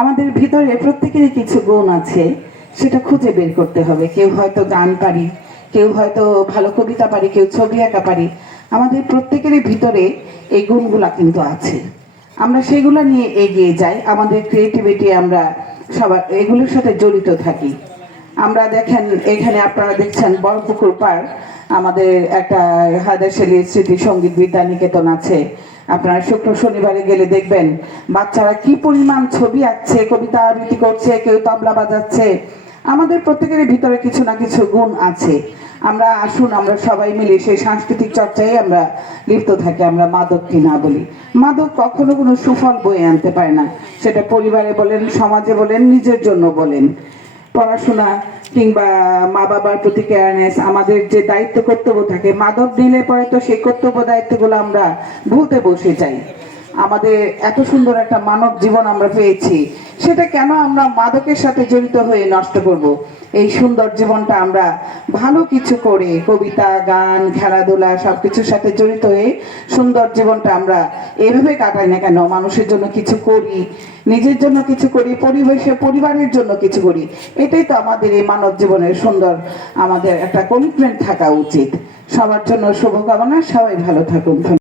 আমাদের ভিতরে প্রত্যেকেরই কিছু গুণ আছে, সেটা খুঁজে বের করতে হবে। কেউ হয়তো গান পারি, কেউ হয়তো ভালো কবিতা পারি, কেউ ছবি আঁকা পারি। আমাদের প্রত্যেকেরই ভিতরে এই গুণগুলা কিন্তু আছে। আমরা সেগুলো নিয়ে এগিয়ে যাই, আমাদের ক্রিয়েটিভিটি আমরা সবার এগুলোর সাথে জড়িত থাকি। আমরা দেখেন, এখানে আপনারা দেখছেন বড়পুকুর পার আমাদের একটা হায়দার হায়দারশালী স্মৃতি সংগীত বিদ্যা নিকেতন আছে। আপনারা শুক্র শনিবারে গেলে দেখবেন বাচ্চারা কি পরিমাণ ছবি আঁকছে, কবিতা আবৃত্তি করছে, কেউ তবলা বাজাচ্ছে। আমাদের প্রত্যেকের ভিতরে কিছু না কিছু গুণ আছে। আমরা আসুন, আমরা সবাই মিলে সেই সাংস্কৃতিক চর্চায় আমরা লিপ্ত থাকি, আমরা মাদক কি না বলি। মাদক কখনো কোনো সুফল বয়ে আনতে পারে না। সেটা পরিবারে বলেন, সমাজে বলেন, নিজের জন্য বলেন। পড়াশোনা কিংবা মা বাবার প্রতি কেয়ারনেস আমাদের যে দায়িত্ব কর্তব্য থাকে, মাদক নিলে পরে তো সেই কর্তব্য দায়িত্বগুলো আমরা ভুলতে বসে যাই। আমাদের এত সুন্দর একটা মানব জীবন আমরা পেয়েছি। সেটা কেন আমরা মাদকের সাথে জড়িত হয়ে নষ্ট করব? এই সুন্দর জীবনটা আমরা ভালো কিছু করে, কবিতা, গান, খেলাধুলা সব কিছুর সাথে জড়িত হয়ে সুন্দর জীবনটা আমরা এভাবে কাটাই না কেন? মানুষের জন্য কিছু করি, নিজের জন্য কিছু করি, পরিবেশে, পরিবারের জন্য কিছু করি। এটাই তো আমাদের এই মানব জীবনের সুন্দর আমাদের একটা কমিটমেন্ট থাকা উচিত। সবার জন্য শুভকামনা, সবাই ভালো থাকুন।